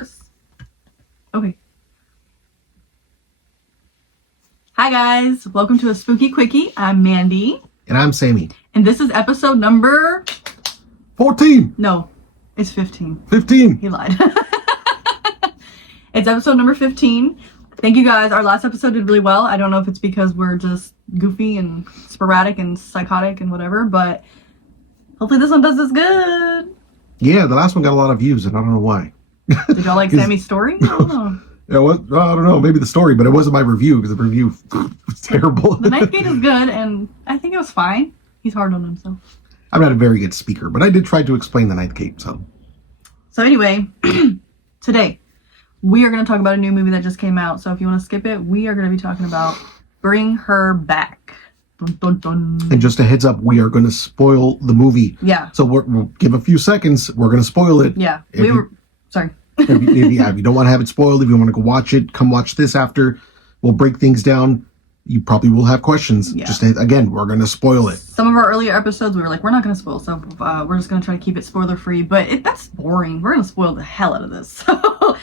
Focus. Okay. Hi guys, welcome to a spooky quickie. I'm Mandy. And I'm Sammy. And this is episode number 14. No, it's 15. 15. He lied. It's episode number 15. Thank you guys. Our last episode did really well. I don't know if it's because we're just goofy and sporadic and psychotic and whatever, but hopefully this one does as good. Yeah, the last one got a lot of views, and I don't know why. Did y'all like Sammy's story? I don't know. I don't know, maybe the story, but it wasn't my review, because the review was terrible. The Night Gate is good, and I think it was fine. He's hard on himself. I'm not a very good speaker, but I did try to explain the Ninth Gate, so. So anyway, today, we are going to talk about a new movie that just came out. So if you want to skip it, we are going to be talking about Bring Her Back. Dun, dun, dun. And just a heads up, we are going to spoil the movie. Yeah. So we'll give a few seconds. We're going to spoil it. Yeah. Sorry. if you don't want to have it spoiled, if you want to go watch it, come watch this after. We'll break things down. You probably will have questions. Yeah. Just, again, we're going to spoil it. Some of our earlier episodes, we were like, we're not going to spoil. So we're just going to try to keep it spoiler free. But that's boring. We're going to spoil the hell out of this. So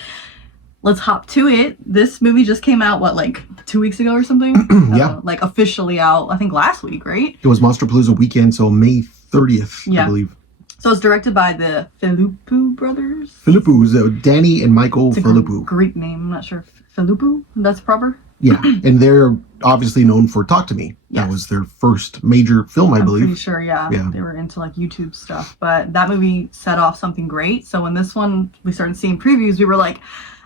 let's hop to it. This movie just came out, like 2 weeks ago or something? Yeah. Like officially out, I think last week, right? It was Monsterpalooza weekend, so May 30th, Yeah. I believe. So it's directed by the Philippou brothers. Philippou, Danny and Michael It's a Philippou. Greek name. I'm not sure if Philippou, that's proper. Yeah, and they're obviously known for Talk to Me. Yes. That was their first major film, I I'm believe. pretty sure, yeah. They were into like YouTube stuff. But that movie set off something great. So when this one, we started seeing previews, we were like,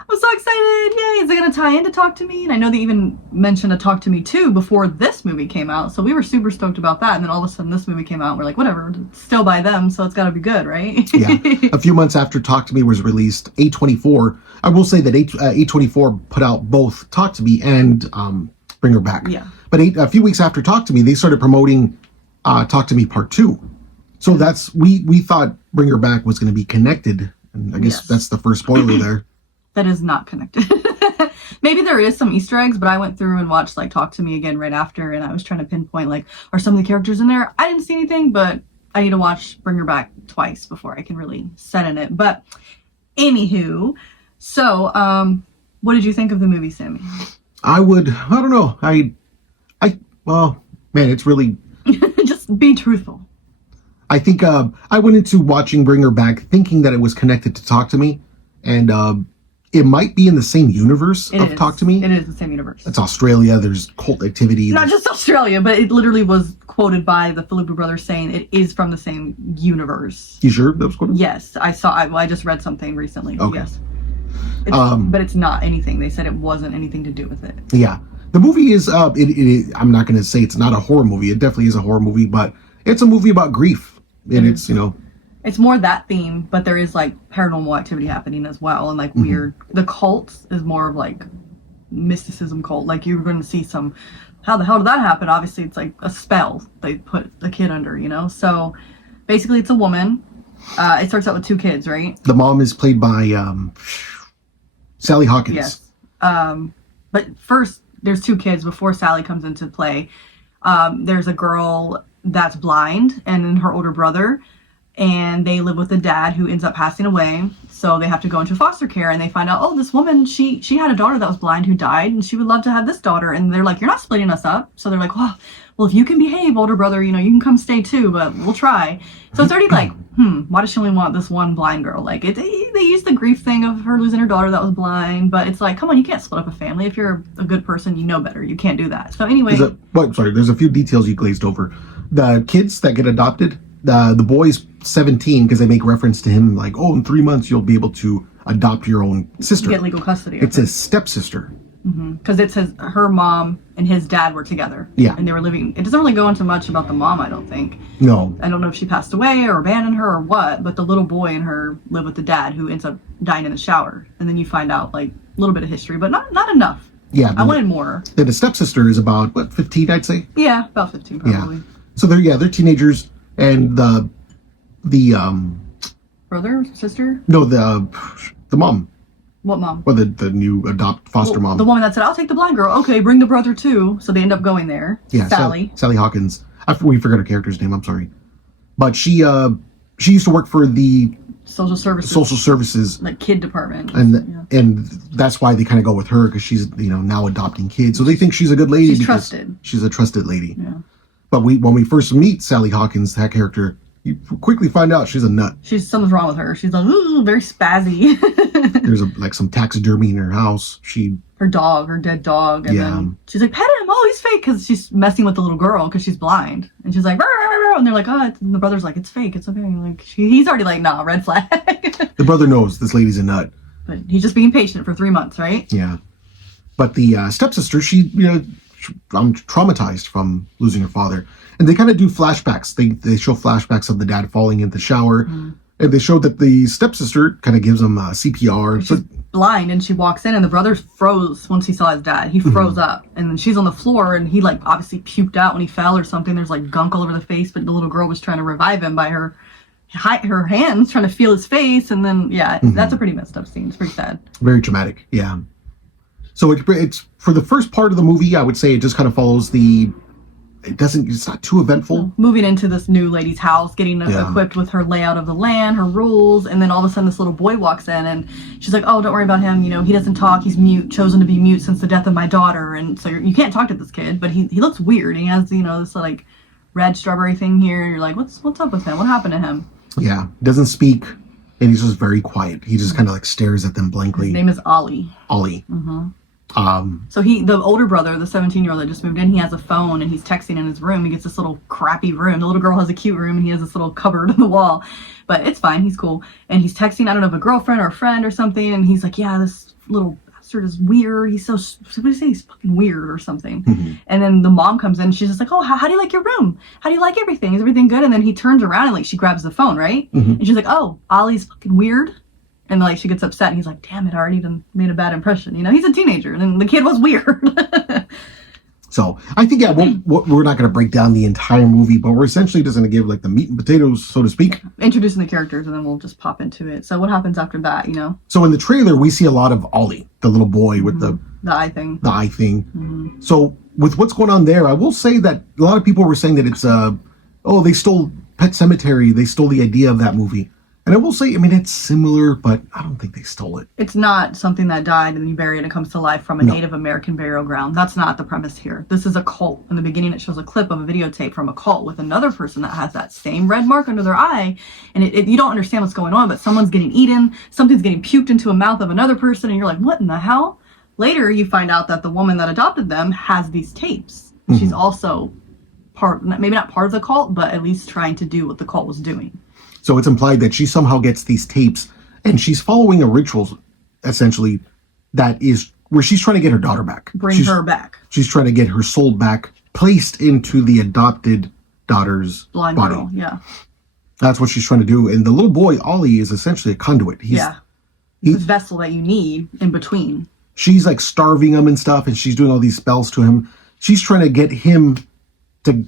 I'm so excited. Yay, is it going to tie into Talk to Me? And I know they even mentioned a Talk to Me 2 before this movie came out. So we were super stoked about that. And then all of a sudden this movie came out and we're like, whatever, it's still by them. So it's got to be good, right? Yeah. A few months after Talk to Me was released, A24, I will say that A24 put out both Talk to Me and Bring Her Back. Yeah. But a few weeks after Talk to Me, they started promoting Talk to Me Part 2. So we thought Bring Her Back was going to be connected. And I guess that's the first spoiler there. That is not connected. Maybe there is some Easter eggs, but I went through and watched like Talk to Me again right after, and I was trying to pinpoint like, are some of the characters in there? I didn't see anything, but I need to watch Bring Her Back twice before I can really set in it. But anywho, so what did you think of the movie, Sammy? I don't know. Well, man, it's really... Just be truthful. I think I went into watching Bring Her Back thinking that it was connected to Talk to Me, and it might be in the same universe of Talk to Me. It is the same universe. It's Australia. There's cult activity. Not just Australia, but it literally was quoted by the Philippou brothers saying it is from the same universe. You sure that was quoted? Yes, I just read something recently. Okay. Yes. But it's not anything. They said it wasn't anything to do with it. Yeah. The movie is, I'm not going to say it's not a horror movie. It definitely is a horror movie, but it's a movie about grief. And it's, It's more that theme, but there is like paranormal activity happening as well. And like weird, the cult is more of like mysticism cult. Like you're going to see some, how the hell did that happen? Obviously it's like a spell they put the kid under, So basically it's a woman. It starts out with two kids, right? The mom is played by Sally Hawkins. Yes. But first, there's two kids before Sally comes into play. There's a girl that's blind and then her older brother. And they live with a dad who ends up passing away. So they have to go into foster care and they find out, oh, this woman, she had a daughter that was blind who died and she would love to have this daughter. And they're like, you're not splitting us up. So they're like, well, if you can behave, older brother, you can come stay too, but we'll try. So it's already like, why does she only want this one blind girl? Like they use the grief thing of her losing her daughter that was blind, but it's like, come on, you can't split up a family. If you're a good person, you know better. You can't do that. So anyway. There's a few details you glazed over. The kids that get adopted, the boy's 17 because they make reference to him like, oh, in 3 months you'll be able to adopt your own sister. Get legal custody. It's his stepsister. Because it says her mom and his dad were together. Yeah. And they were living. It doesn't really go into much about the mom, I don't think. No. I don't know if she passed away or abandoned her or what, but the little boy and her live with the dad who ends up dying in the shower. And then you find out like a little bit of history, but not enough. Yeah. I wanted more. Then the stepsister is about, 15, I'd say? Yeah, about 15 probably. Yeah. So they're teenagers, and the brother, sister? No, the mom. What mom? Or the new foster mom. The woman that said, I'll take the blind girl. Okay, bring the brother too. So they end up going there. Yeah, Sally. Sally Hawkins. We forgot her character's name, I'm sorry. But she used to work for the social services, like kid department, and that's why they kind of go with her, because she's now adopting kids, so they think she's a good lady. She's trusted. She's a trusted lady. Yeah. But when we first meet Sally Hawkins, that character, you quickly find out she's a nut. Something's wrong with her. She's like, ooh, very spazzy. There's some taxidermy in her house. Her dead dog, and then she's like, pet him. Oh, he's fake, because she's messing with the little girl because she's blind, and she's like, rah, rah, rah, and they're like, oh, and the brother's like, it's fake, it's okay. Like he's already like, nah, red flag. The brother knows this lady's a nut, but he's just being patient for 3 months, right? Yeah. But the stepsister, I'm traumatized from losing her father, and they kind of do flashbacks. They show flashbacks of the dad falling in the shower. And they showed that the stepsister kind of gives him CPR. She's blind, and she walks in, and the brother froze once he saw his dad. He froze up, and then she's on the floor, and he like obviously puked out when he fell or something. There's like gunk all over the face, but the little girl was trying to revive him by her hands trying to feel his face, and then that's a pretty messed up scene. It's pretty sad. Very traumatic, yeah. So it's for the first part of the movie, I would say it just kind of follows it's not too eventful. Moving into this new lady's house, getting equipped with her layout of the land, her rules, and then all of a sudden this little boy walks in, and she's like, oh, don't worry about him, he doesn't talk, he's mute, chosen to be mute since the death of my daughter, and so you can't talk to this kid, but he looks weird, and he has, this like red strawberry thing here, and you're like, what's up with him? What happened to him? Yeah, doesn't speak, and he's just very quiet. He just kind of like stares at them blankly. His name is Ollie. So the older brother, the 17-year-old that just moved in, he has a phone, and he's texting in his room. He gets this little crappy room. The little girl has a cute room, and he has this little cupboard in the wall, but it's fine. He's cool. And he's texting, I don't know if a girlfriend or a friend or something. And he's like, yeah, this little bastard is weird. He's what do you say? He's fucking weird or something. And then the mom comes in, and she's just like, oh, how do you like your room? How do you like everything? Is everything good? And then he turns around, and like she grabs the phone, right? And she's like, oh, Ollie's fucking weird. And like she gets upset, and he's like, damn it, I already done made a bad impression. He's a teenager, and the kid was weird. So I think, we're not going to break down the entire movie, but we're essentially just going to give like the meat and potatoes, so to speak. Introducing the characters, and then we'll just pop into it. So what happens after that, So in the trailer, we see a lot of Ollie, the little boy with the eye thing. The eye thing. So with what's going on there, I will say that a lot of people were saying that it's, they stole Pet Sematary. They stole the idea of that movie. And I will say, it's similar, but I don't think they stole it. It's not something that died and you bury it and it comes to life from a Native American burial ground. That's not the premise here. This is a cult. In the beginning, it shows a clip of a videotape from a cult with another person that has that same red mark under their eye. And you don't understand what's going on, but someone's getting eaten. Something's getting puked into a mouth of another person. And you're like, what in the hell? Later, you find out that the woman that adopted them has these tapes. She's also maybe not part of the cult, but at least trying to do what the cult was doing. So it's implied that she somehow gets these tapes, and she's following a ritual, essentially, that is where she's trying to get her daughter back. Bring her back. She's trying to get her soul back, placed into the adopted daughter's blind body. Girl, yeah. That's what she's trying to do. And the little boy, Ollie, is essentially a conduit. He's the vessel that you need in between. She's like starving him and stuff, and she's doing all these spells to him. She's trying to get him to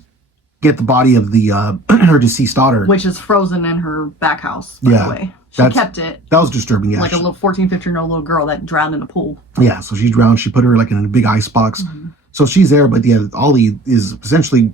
get the body of the her deceased daughter, which is frozen in her back house, by the way. She kept it. That was disturbing, yeah. Like a little 14, 15-year-old little girl that drowned in a pool. Yeah, so she drowned. She put her like in a big ice box. So she's there, but Ollie is essentially,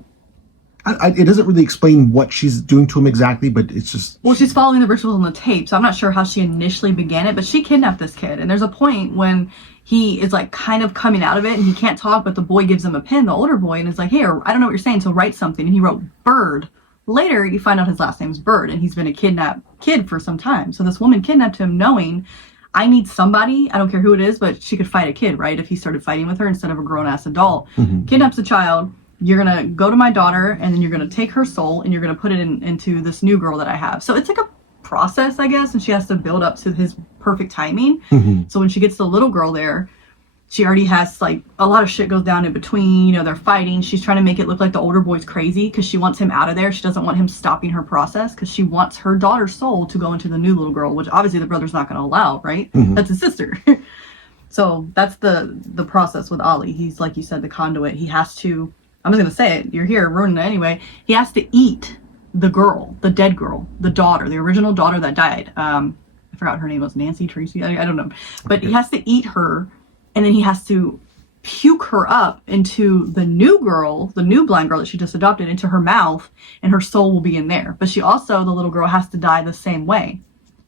it doesn't really explain what she's doing to him exactly, but it's just... Well, she's following the rituals on the tape, so I'm not sure how she initially began it, but she kidnapped this kid, and there's a point when he is like kind of coming out of it and he can't talk, but the boy gives him a pen, the older boy, and is like, here, I don't know what you're saying, so write something. And he wrote Bird. Later, you find out his last name's Bird, and he's been a kidnapped kid for some time. So this woman kidnapped him knowing, I need somebody, I don't care who it is, but she could fight a kid, right? If he started fighting with her instead of a grown-ass adult. Kidnaps a child, you're going to go to my daughter, and then you're going to take her soul, and you're going to put it into this new girl that I have. So it's like a process, I guess, and she has to build up to his perfect timing. So when she gets the little girl there, she already has, like, a lot of shit goes down in between. They're fighting. She's trying to make it look like the older boy's crazy because she wants him out of there. She doesn't want him stopping her process because she wants her daughter's soul to go into the new little girl, which obviously the brother's not going to allow, right? That's his sister. So that's the process with Ollie. He's, like you said, the conduit. He has to, I'm just going to say it. You're here ruining it anyway. He has to eat the girl, the dead girl, the daughter, the original daughter that died. I forgot her name was Nancy, Tracy. I don't know. But he has to eat her. And then he has to puke her up into the new girl, the new blind girl that she just adopted, into her mouth, and her soul will be in there. But she also, the little girl, has to die the same way.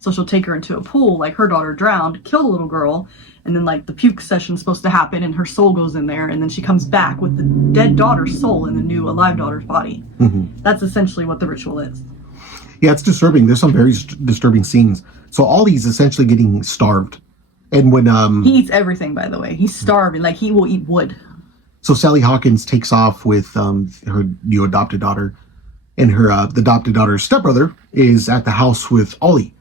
So she'll take her into a pool, like her daughter drowned, kill the little girl, and then like the puke session's supposed to happen and her soul goes in there, and then she comes back with the dead daughter's soul in the new alive daughter's body. That's essentially what the ritual is. Yeah, it's disturbing. There's some very disturbing scenes. So Ollie's essentially getting starved. And when he eats everything, by the way. He's starving. Like, he will eat wood. So Sally Hawkins takes off with her new adopted daughter, and her the adopted daughter's stepbrother is at the house with Ollie.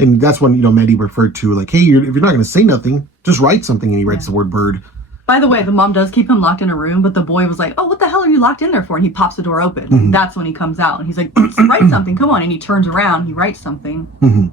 And that's when, Mandy referred to, like, hey, if you're not going to say nothing, just write something. And he writes the word bird. By the way, the mom does keep him locked in a room, but the boy was like, oh, what the hell are you locked in there for? And he pops the door open. That's when he comes out. And he's like, write something, come on. And he turns around, he writes something.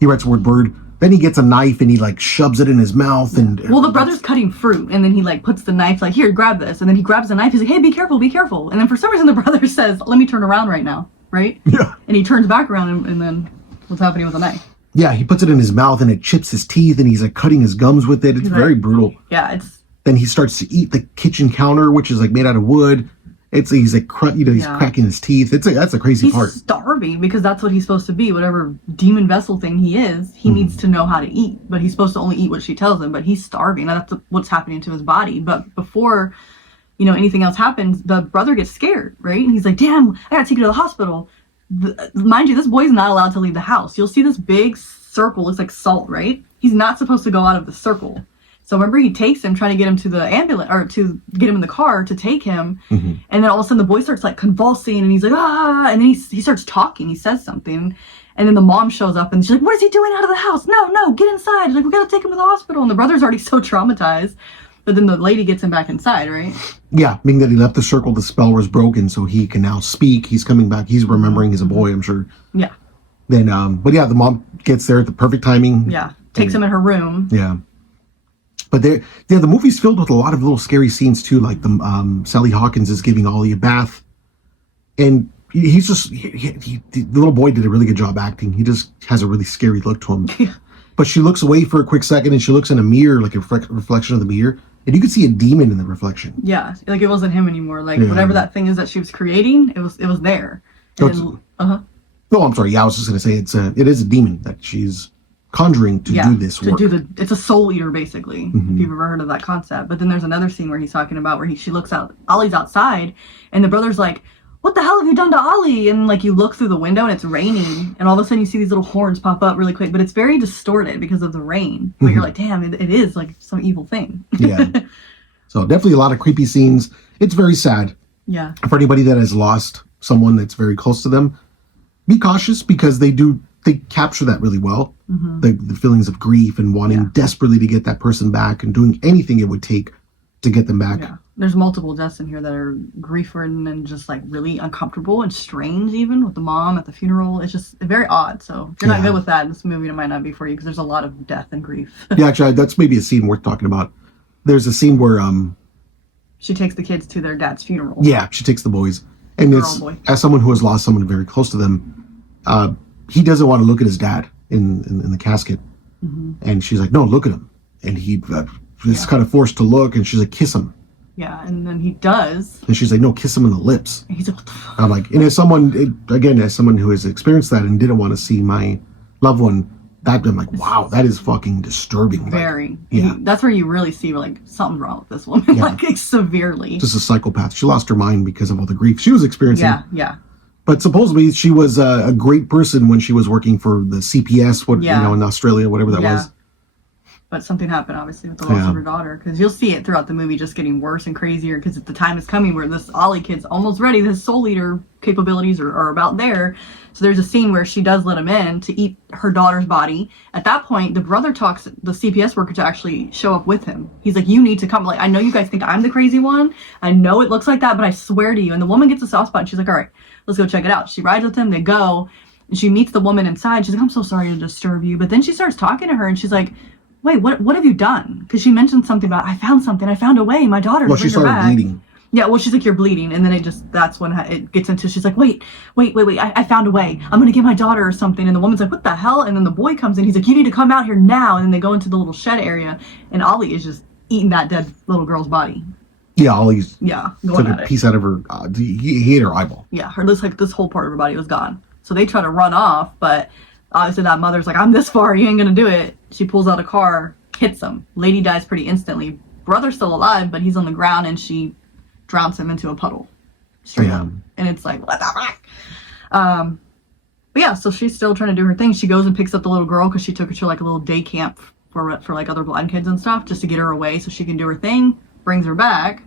He writes the word bird. Then he gets a knife and he, like, shoves it in his mouth. And well, the brother's cutting fruit, and then he, like, puts the knife, like, here, grab this. And then he grabs the knife. He's like, hey, be careful, be careful. And then for some reason the brother says, let me turn around right now, right? Yeah. And he turns back around, and then what's happening with the knife? Yeah, he puts it in his mouth and it chips his teeth, and he's, like, cutting his gums with it. It's very brutal. Yeah, it's... Then he starts to eat the kitchen counter, which is, like, made out of wood. He's like, he's cracking his teeth. That's a crazy part. He's starving because that's what he's supposed to be. Whatever demon vessel thing he is, he needs to know how to eat. But he's supposed to only eat what she tells him. But he's starving. That's what's happening to his body. But before, anything else happens, the brother gets scared, right? And he's like, damn, I gotta take you to the hospital. Mind you, this boy's not allowed to leave the house. You'll see this big circle, looks like salt, right? He's not supposed to go out of the circle. So remember, he takes him, trying to get him to the ambulance, or to get him in the car to take him. And then all of a sudden the boy starts, like, convulsing, and he's like, ah, and then he starts talking, he says something. And then the mom shows up and she's like, what is he doing out of the house? No, get inside. She's like, we gotta take him to the hospital. And the brother's already so traumatized. But then the lady gets him back inside, right? Yeah, being that he left the circle, the spell was broken, so he can now speak. He's coming back. He's remembering as a boy, I'm sure. Yeah. Then, but yeah, the mom gets there at the perfect timing. Yeah, takes him in her room. Yeah. But the movie's filled with a lot of little scary scenes too. Like Sally Hawkins is giving Ollie a bath, and he's just the little boy did a really good job acting. He just has a really scary look to him. Yeah. But she looks away for a quick second, and she looks in a mirror, like a reflection of the mirror, and you could see a demon in the reflection. Yeah, like it wasn't him anymore. Like whatever that thing is that she was creating, it was there. No, I'm sorry. Yeah, I was just gonna say it is a demon that she's conjuring to do this work. It's a soul eater, basically, if you've ever heard of that concept. But then there's another scene where he's talking about where she looks out, Ollie's outside, and the brother's like, what the hell have you done to Ollie? And like you look through the window and it's raining, and all of a sudden you see these little horns pop up really quick, but it's very distorted because of the rain. But you're like, damn, it is like some evil thing. Yeah. So definitely a lot of creepy scenes. It's very sad. Yeah. For anybody that has lost someone that's very close to them, be cautious, because they capture that really well. The feelings of grief and wanting desperately to get that person back and doing anything it would take to get them back. Yeah. There's multiple deaths in here that are grief-ridden and just like really uncomfortable and strange, even with the mom at the funeral. It's just very odd. So if you're not good with that, this movie might not be for you, because there's a lot of death and grief. Yeah, actually, that's maybe a scene worth talking about. There's a scene where she takes the kids to their dad's funeral. Yeah, she takes the boys. And as someone who has lost someone very close to them, he doesn't want to look at his dad in the casket. And she's like, no, look at him. And he is kind of forced to look, and she's like, kiss him. Yeah, and then he does. And she's like, no, kiss him in the lips. And he's like, what the fuck? I'm like, and as someone who has experienced that and didn't want to see my loved one, I'm like, wow, that is fucking disturbing. Very. Yeah. That's where you really see, like, something's wrong with this woman, like, severely. Just a psychopath. She lost her mind because of all the grief she was experiencing. Yeah. But supposedly she was a great person when she was working for the CPS, in Australia, whatever that was. But something happened, obviously, with the loss of her daughter. Because you'll see it throughout the movie just getting worse and crazier. Because the time is coming where this Ollie kid's almost ready. His soul eater capabilities are about there. So there's a scene where she does let him in to eat her daughter's body. At that point, the brother talks the CPS worker to actually show up with him. He's like, you need to come. Like, I know you guys think I'm the crazy one. I know it looks like that, but I swear to you. And the woman gets a soft spot, and she's like, all right, let's go check it out. She rides with him. They go. And she meets the woman inside. She's like, I'm so sorry to disturb you. But then she starts talking to her, and she's like, wait, what have you done? Because she mentioned something about, I found a way, my daughter, to bring her back. Well, she started bleeding. Yeah, well, she's like, you're bleeding. And then that's when it gets into, she's like, wait, I found a way. I'm going to get my daughter or something. And the woman's like, what the hell? And then the boy comes in. He's like, you need to come out here now. And then they go into the little shed area. And Ollie is just eating that dead little girl's body. Yeah, Ollie's took a piece out of her, he ate her eyeball. Yeah, this whole part of her body was gone. So they try to run off, but Obviously, that mother's like, I'm this far, you ain't gonna do it. She pulls out a car, hits him. Lady dies pretty instantly. Brother's still alive, but he's on the ground, and she drowns him into a puddle. Straight up. And it's like, what the fuck? But yeah, so she's still trying to do her thing. She goes and picks up the little girl because she took her to like a little day camp for like other blind kids and stuff, just to get her away so she can do her thing. Brings her back.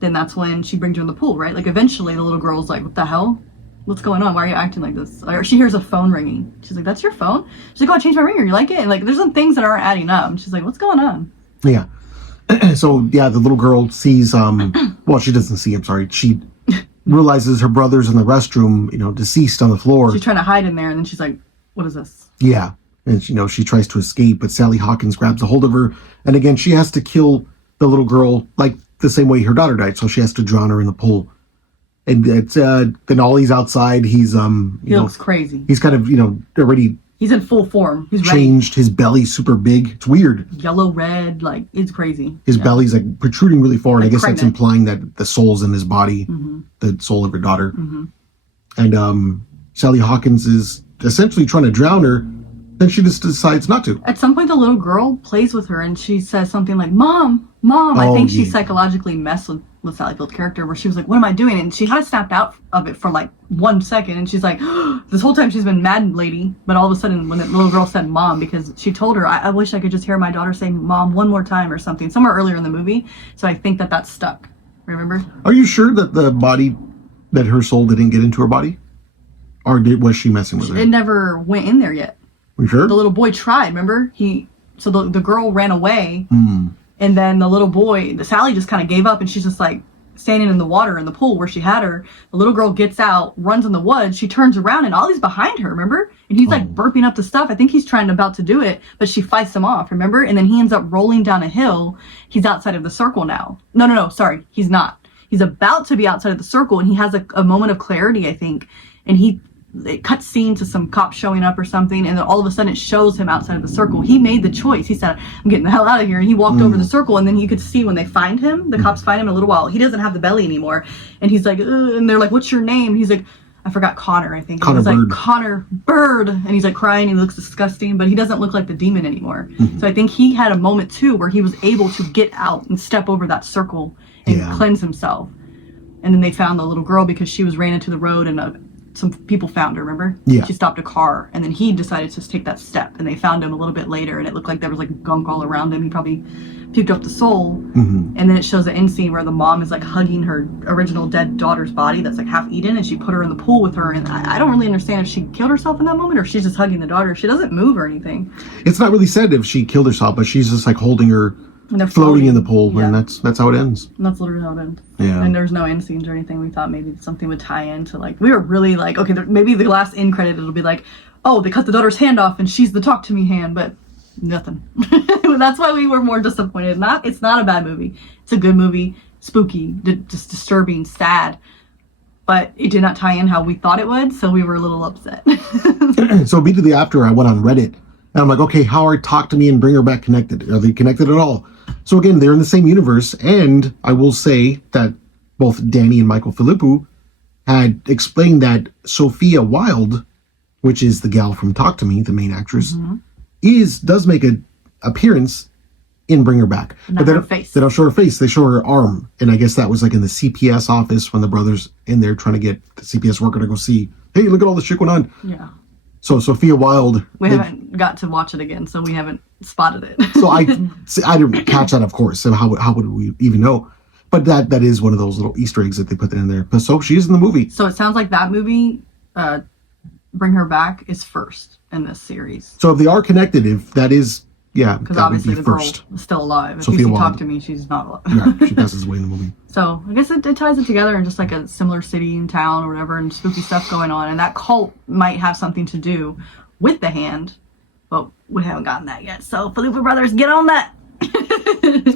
Then that's when she brings her in the pool, right? Like eventually the little girl's like, what the hell? What's going on? Why are you acting like this? Or she hears a phone ringing. She's like, that's your phone? She's like, oh, I changed my ringer. You like it? And like, there's some things that aren't adding up. And she's like, what's going on? Yeah. So yeah, the little girl sees, well, she doesn't see him, sorry. She realizes her brother's in the restroom, deceased on the floor. She's trying to hide in there, and then she's like, what is this? Yeah. And, she tries to escape, but Sally Hawkins grabs a hold of her. And again, she has to kill the little girl, like the same way her daughter died. So she has to drown her in the pool. And it's, then Ollie's outside. He's, he looks crazy. He's kind of, already... He's in full form. He's changed. His belly's super big. It's weird. Yellow, red, like, it's crazy. His belly's like protruding really far, and I guess pregnant. that's implying that the soul's in his body, the soul of her daughter. And Sally Hawkins is essentially trying to drown her, then she just decides not to. At some point, the little girl plays with her, and she says something like, Mom! I think she psychologically messed with Sally Field's character, where she was like, what am I doing? And she kind of snapped out of it for like 1 second, and she's like, this whole time she's been mad lady, but all of a sudden when the little girl said Mom, because she told her, I wish I could just hear my daughter say Mom one more time or something, somewhere earlier in the movie, so I think that stuck. Remember? Are you sure that the body, that her soul didn't get into her body? Or was she messing with her? It never went in there yet. Are you sure? The little boy tried, remember? So the girl ran away, and then the little boy, Sally just kind of gave up, and she's just like standing in the water in the pool where she had her. The little girl gets out, runs in the woods, she turns around, and Ollie's behind her, remember? And he's like burping up the stuff. I think he's about to do it, but she fights him off, remember? And then he ends up rolling down a hill. He's outside of the circle now. No, sorry, he's not. He's about to be outside of the circle, and he has a moment of clarity, I think, and it cuts scene to some cops showing up or something, and then all of a sudden it shows him outside of the circle. He made the choice. He said, I'm getting the hell out of here. And he walked over the circle, and then you could see when they find him, the cops find him in a little while. He doesn't have the belly anymore. And he's like, ugh, and they're like, what's your name? He's like, I forgot, Connor, I think. Connor Bird. Like, Connor Bird. And he's like crying. He looks disgusting, but he doesn't look like the demon anymore. So I think he had a moment too where he was able to get out and step over that circle and cleanse himself. And then they found the little girl because she ran into the road, and some people found her, remember? Yeah. She stopped a car, and then he decided to take that step, and they found him a little bit later, and it looked like there was like gunk all around him. He probably puked up the soul. And then it shows the end scene where the mom is like hugging her original dead daughter's body that's like half eaten, and she put her in the pool with her, and I don't really understand if she killed herself in that moment or if she's just hugging the daughter. She doesn't move or anything. It's not really said if she killed herself, but she's just like holding her, And they're floating in the pool, and that's how it ends. And that's literally how it ends. Yeah. And there's no end scenes or anything. We thought maybe something would tie into, like, we were really like, okay, maybe the last end credit, it'll be like, oh, they cut the daughter's hand off and she's the talk to me hand, but nothing. That's why we were more disappointed. It's not a bad movie. It's a good movie. Spooky, just disturbing, sad. But it did not tie in how we thought it would, so we were a little upset. So immediately after, I went on Reddit, and I'm like, okay, how are Talk to Me and Bring Her Back connected? Are they connected at all? So again, they're in the same universe, and I will say that both Danny and Michael Philippou had explained that Sophia Wilde, which is the gal from Talk to Me, the main actress, does make an appearance in Bring Her Back. Not her face. They don't show her face, they show her arm. And I guess that was like in the CPS office when the brother's in there trying to get the CPS worker to go see, hey, look at all this shit going on. Yeah. So Sophia Wilde... We haven't got to watch it again, so we haven't spotted it. So I didn't catch that, of course. So how would we even know? But that is one of those little Easter eggs that they put in there. But so she's in the movie. So it sounds like that movie, Bring Her Back, is first in this series. So if they are connected, if that is... Yeah, because that obviously would be the girl first. is still alive. If Sophia you Wilde. Talk to Me, she's not alive. Yeah, she passes away in the movie. So I guess it ties it together in just like a similar city and town or whatever, and spooky stuff going on. And that cult might have something to do with the hand, but we haven't gotten that yet. So Philippou Brothers, get on that.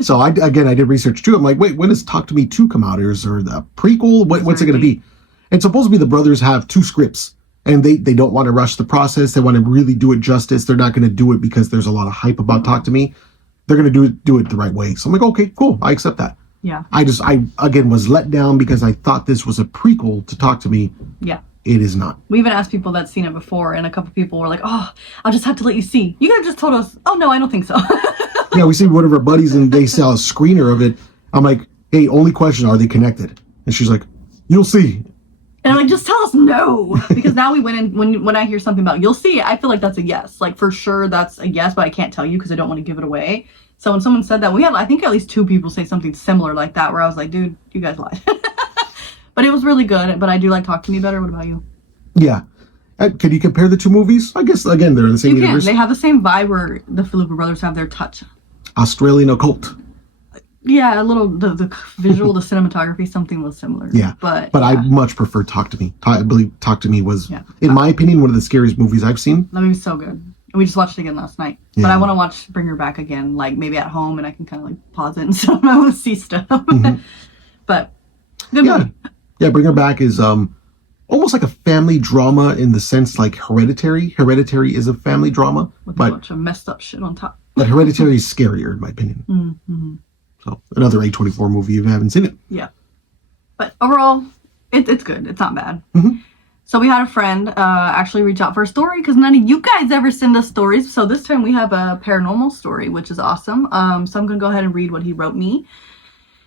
So I did research too. I'm like, wait, when does Talk to Me 2 come out? Or is there the prequel? What's it going to be? And supposedly the brothers have 2 scripts. And they don't want to rush the process. They want to really do it justice. They're not going to do it because there's a lot of hype about Talk to Me. They're going to do it the right way. So I'm like, okay, cool. I accept that. Yeah. I again was let down because I thought this was a prequel to Talk to Me. Yeah. it is not. We even asked people that's seen it before, and a couple people were like, "Oh, I'll just have to let you see." You guys just told us, "Oh no, I don't think so." Yeah, we see one of our buddies and they saw a screener of it. I'm like, hey, only question, are they connected? And she's like, you'll see. And I'm like, just tell us no. Because now we went in, when I hear something about you'll see, I feel like that's a yes. Like for sure that's a yes, but I can't tell you because I don't want to give it away. So when someone said that, we had, I think, at least 2 people say something similar like that, where I was like, dude, you guys lied. But it was really good. But I do like Talk to Me Better. What about you? Yeah. Can you compare the 2 movies? I guess, again, they're in the same universe. They have the same vibe where the Philippa brothers have their touch. Australian occult. Yeah, a little, the visual, the cinematography, something was similar. Yeah. But yeah. I much prefer Talk to Me. I believe Talk to Me was, in my opinion, one of the scariest movies I've seen. That movie's so good. And we just watched it again last night. Yeah. But I want to watch Bring Her Back again, like maybe at home, and I can kind of like pause it and stuff. I want to see stuff. Mm-hmm. But good movie. Yeah, Bring Her Back is almost like a family drama in the sense like Hereditary. Hereditary is a fammy drama. With a bunch of messed up shit on top. But Hereditary is scarier, in my opinion. Mm-hmm. So, another A24 movie if you haven't seen it. Yeah. But overall, it's good. It's not bad. Mm-hmm. So we had a friend actually reach out for a story because none of you guys ever send us stories. So this time we have a paranormal story, which is awesome. So I'm going to go ahead and read what he wrote me.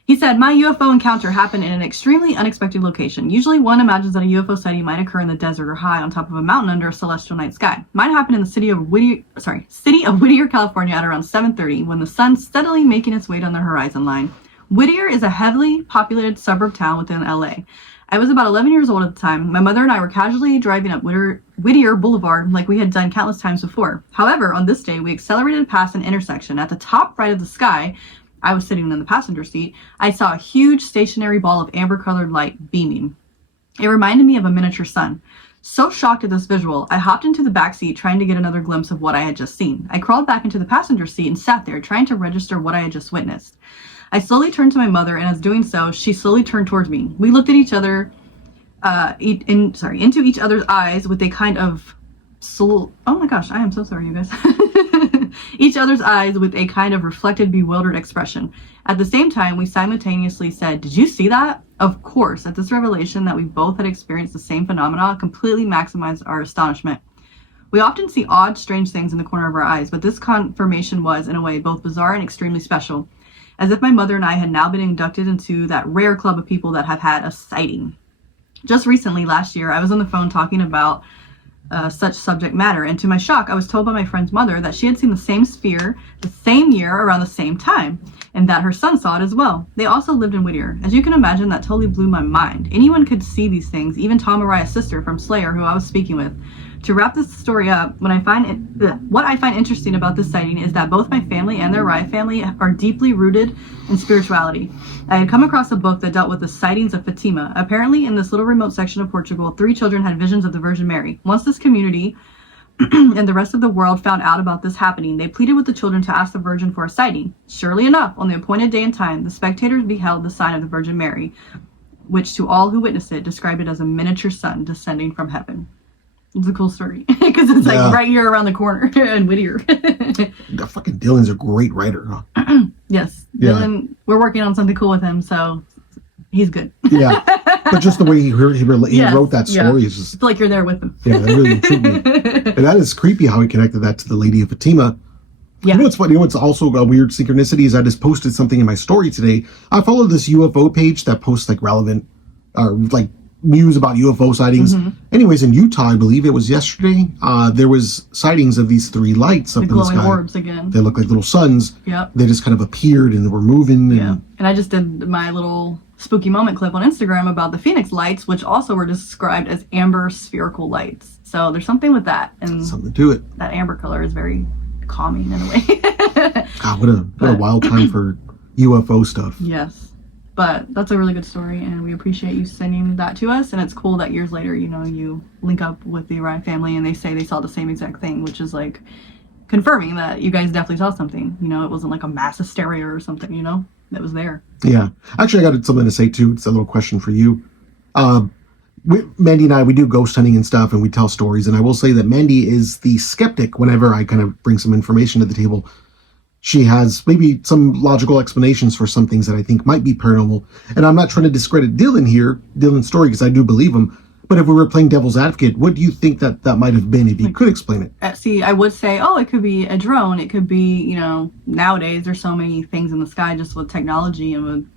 He said, my UFO encounter happened in an extremely unexpected location. Usually one imagines that a UFO sighting might occur in the desert or high on top of a mountain under a celestial night sky. Mine happened in the city of Whittier, California at around 7:30 when the sun's steadily making its way down the horizon line. Whittier is a heavily populated suburb town within LA. I was about 11 years old at the time. My mother and I were casually driving up Whittier Boulevard like we had done countless times before. However, on this day, we accelerated past an intersection. At the top right of the sky, I was sitting in the passenger seat, I saw a huge stationary ball of amber-colored light beaming. It reminded me of a miniature sun. So shocked at this visual, I hopped into the back seat trying to get another glimpse of what I had just seen. I crawled back into the passenger seat and sat there trying to register what I had just witnessed. I slowly turned to my mother, and as doing so, she slowly turned towards me. We looked at each other, into each other's eyes with a kind of oh my gosh, I am so sorry, you guys. Each other's eyes with a kind of reflected, bewildered expression. At the same time, we simultaneously said, did you see that? Of course, at this revelation that we both had experienced the same phenomena completely maximized our astonishment. We often see odd, strange things in the corner of our eyes, but this confirmation was, in a way, both bizarre and extremely special, as if my mother and I had now been inducted into that rare club of people that have had a sighting. Just recently, last year, I was on the phone talking about such subject matter, and to my shock, I was told by my friend's mother that she had seen the same sphere the same year around the same time, and that her son saw it as well. They also lived in Whittier. As you can imagine, that totally blew my mind. Anyone could see these things, even Tom Mariah's sister from Slayer, who I was speaking with. To wrap this story up, what I find interesting about this sighting is that both my family and the Mariah family are deeply rooted in spirituality. I had come across a book that dealt with the sightings of Fatima. Apparently, in this little remote section of Portugal, 3 children had visions of the Virgin Mary. Once this community and the rest of the world found out about this happening, they pleaded with the children to ask the Virgin for a sighting. Surely enough, on the appointed day and time, the spectators beheld the sign of the Virgin Mary, which to all who witnessed it described it as a miniature sun descending from heaven. It's a cool story because it's like right here around the corner in Whittier. Fucking Dylan's a great writer, huh? Yes. Dylan, we're working on something cool with him, so he's good. Yeah. But just the way he wrote that story is just... I feel like you're there with him. Yeah, that really intrigued me. And that is creepy how he connected that to the Lady of Fatima. Yeah. You know what's funny? You know what's also a weird synchronicity is I just posted something in my story today. I follow this UFO page that posts like relevant or like news about UFO sightings. Mm-hmm. Anyways, in Utah, I believe it was yesterday, there was sightings of these 3 lights up in the sky. Glowing orbs again. They look like little suns. Yep. They just kind of appeared and were moving. And I just did my little spooky moment clip on Instagram about the Phoenix lights, which also were described as amber spherical lights. So there's something with that. And something to it. That amber color is very calming in a way. God, what a wild time for UFO stuff. Yes. But that's a really good story, and we appreciate you sending that to us. And it's cool that years later, you link up with the Orion family and they say they saw the same exact thing, which is like confirming that you guys definitely saw something. It wasn't like a mass hysteria or something, that was there. Yeah. Actually, I got something to say too. It's a little question for you. Mandy and I, we do ghost hunting and stuff, and we tell stories. And I will say that Mandy is the skeptic whenever I kind of bring some information to the table. She has maybe some logical explanations for some things that I think might be paranormal. And I'm not trying to discredit Dylan's story, because I do believe him. But if we were playing devil's advocate, what do you think that might have been if you could explain it? See, I would say, oh, it could be a drone. It could be, nowadays there's so many things in the sky just with technology and with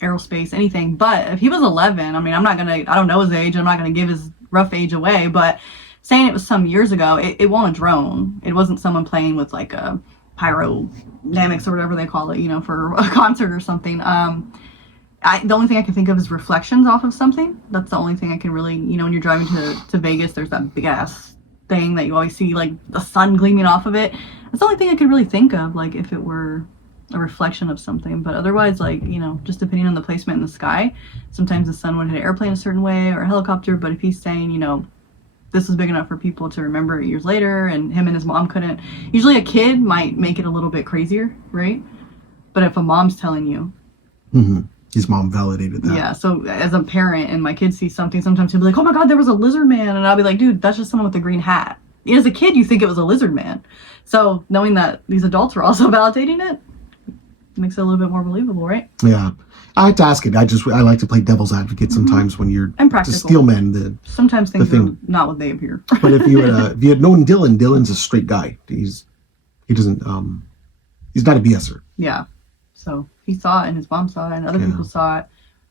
aerospace, anything. But if he was 11, I mean, I don't know his age. I'm not going to give his rough age away. But saying it was some years ago, it wasn't a drone. It wasn't someone playing with like a pyrodynamics or whatever they call it, for a concert or something. The only thing I can think of is reflections off of something. That's the only thing I can really, when you're driving to Vegas, there's that big ass thing that you always see, like the sun gleaming off of it. That's the only thing I could really think of, like if it were a reflection of something. But otherwise, like, just depending on the placement in the sky, sometimes the sun would hit an airplane a certain way or a helicopter. But if he's saying, this is big enough for people to remember it years later, and him and his mom couldn't. Usually a kid might make it a little bit crazier, right? But if a mom's telling you, his mom validated that. Yeah, so as a parent and my kid sees something, sometimes he'll be like, oh my God, there was a lizard man. And I'll be like, dude, that's just someone with a green hat. As a kid, you think it was a lizard man. So knowing that these adults are also validating it makes it a little bit more believable, right? Yeah. I had to ask it. I like to play devil's advocate sometimes when you're to steel man. Sometimes things are not what they appear. But if you had known Dylan's a straight guy. He doesn't he's not a BSer. Yeah. So he saw it, and his mom saw it, and other people saw it.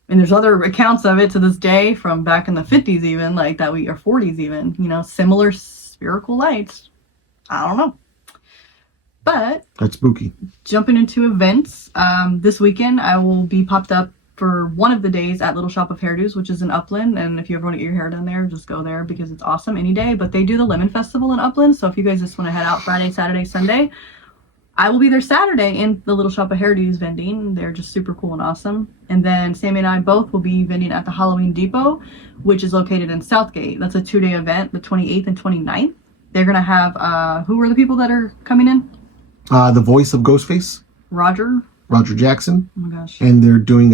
And there's other accounts of it to this day from back in the 50s even, like that or 40s even, similar spherical lights. I don't know. But that's spooky. Jumping into events, this weekend I will be popped up for one of the days at Little Shop of Hairdos, which is in Upland. And if you ever want to get your hair done there, just go there because it's awesome any day. But they do the Lemon Festival in Upland. So if you guys just want to head out Friday, Saturday, Sunday, I will be there Saturday in the Little Shop of Hairdos vending. They're just super cool and awesome. And then Sammy and I both will be vending at the Halloween Depot, which is located in Southgate. That's a 2-day event, the 28th and 29th. They're going to have, who are the people that are coming in? The voice of Ghostface. Roger Jackson. Oh my gosh. And they're doing,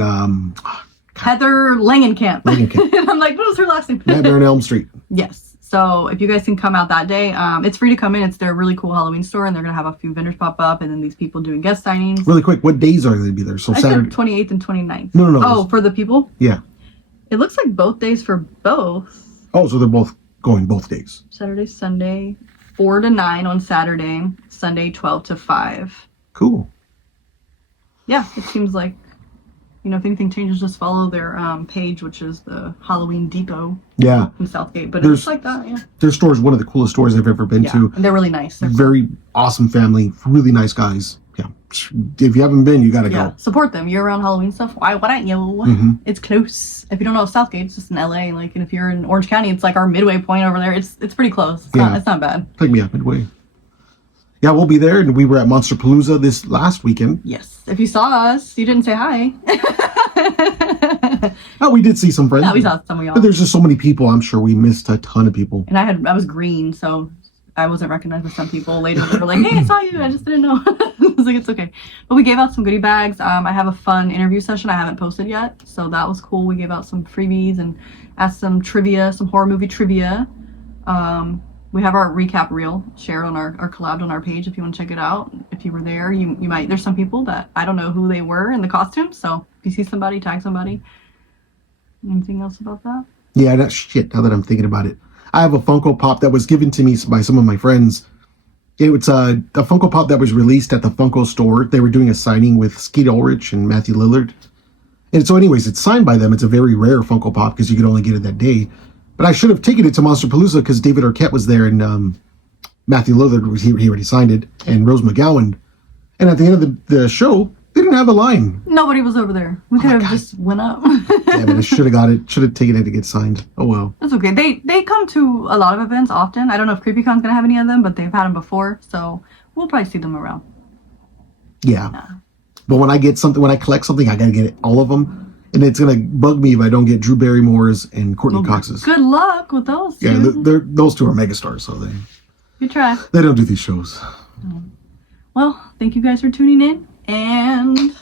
Heather Langenkamp. And I'm like, what was her last name? Yeah, they're on Elm Street. Yes. So if you guys can come out that day, it's free to come in. It's their really cool Halloween store, and they're going to have a few vendors pop up, and then these people doing guest signings. Really quick, what days are they going to be there? So Saturday? 28th and 29th. No. Oh, for the people? Yeah. It looks like both days for both. Oh, so they're both going both days. Saturday, Sunday, 4 to 9 on Saturday, Sunday, 12 to 5. Cool. Yeah, it seems like, if anything changes, just follow their page, which is the Halloween Depot. Yeah. In Southgate. But it looks like that, yeah. Their store is one of the coolest stores I've ever been to. And they're really nice. They're very awesome family. Really nice guys. Yeah. If you haven't been, you got to go. Support them. Year-round Halloween stuff. Why wouldn't you? It's close. If you don't know Southgate, it's just in LA. Like, and if you're in Orange County, it's like our midway point over there. It's pretty close. It's not bad. Take me up midway. Yeah, we'll be there, and we were at Monsterpalooza this last weekend. Yes. If you saw us, you didn't say hi. Oh, we did see some friends. Yeah, we saw some of y'all. But there's just so many people. I'm sure we missed a ton of people. And I was green, so I wasn't recognized by some people. Later, they were like, "Hey, I saw you. I just didn't know." I was like, "It's okay." But we gave out some goodie bags. I have a fun interview session I haven't posted yet, so that was cool. We gave out some freebies and asked some trivia, some horror movie trivia. We have our recap reel shared on our collab on our page if you want to check it out. If you were there, you might. There's some people that I don't know who they were in the costumes, so if you see somebody, tag somebody. Anything else about that? Yeah, that's shit. Now that I'm thinking about it, I have a Funko Pop that was given to me by some of my friends. It was a Funko Pop that was released at the Funko store. They were doing a signing with Skeet Ulrich and Matthew Lillard. And so anyways, it's signed by them. It's a very rare Funko Pop because you could only get it that day. But I should have taken it to Monsterpalooza because David Arquette was there and Matthew Lillard, he already signed it, and Rose McGowan. And at the end of the show, they didn't have a line. Nobody was over there. We could have just went up. Yeah, but I should have got it. Should have taken it to get signed. Oh, well. That's okay. They come to a lot of events often. I don't know if CreepyCon's going to have any of them, but they've had them before. So we'll probably see them around. Yeah. But when I collect something, I got to get all of them. And it's going to bug me if I don't get Drew Barrymore's and Courtney Cox's. Good luck with those two. Yeah, those two are megastars, so Good try. They don't do these shows. Well, thank you guys for tuning in. And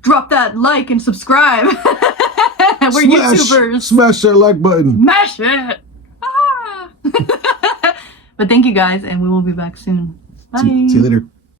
drop that like and subscribe. We're YouTubers. Smash that like button. Smash it. Ah. But thank you guys, and we will be back soon. Bye. See you later.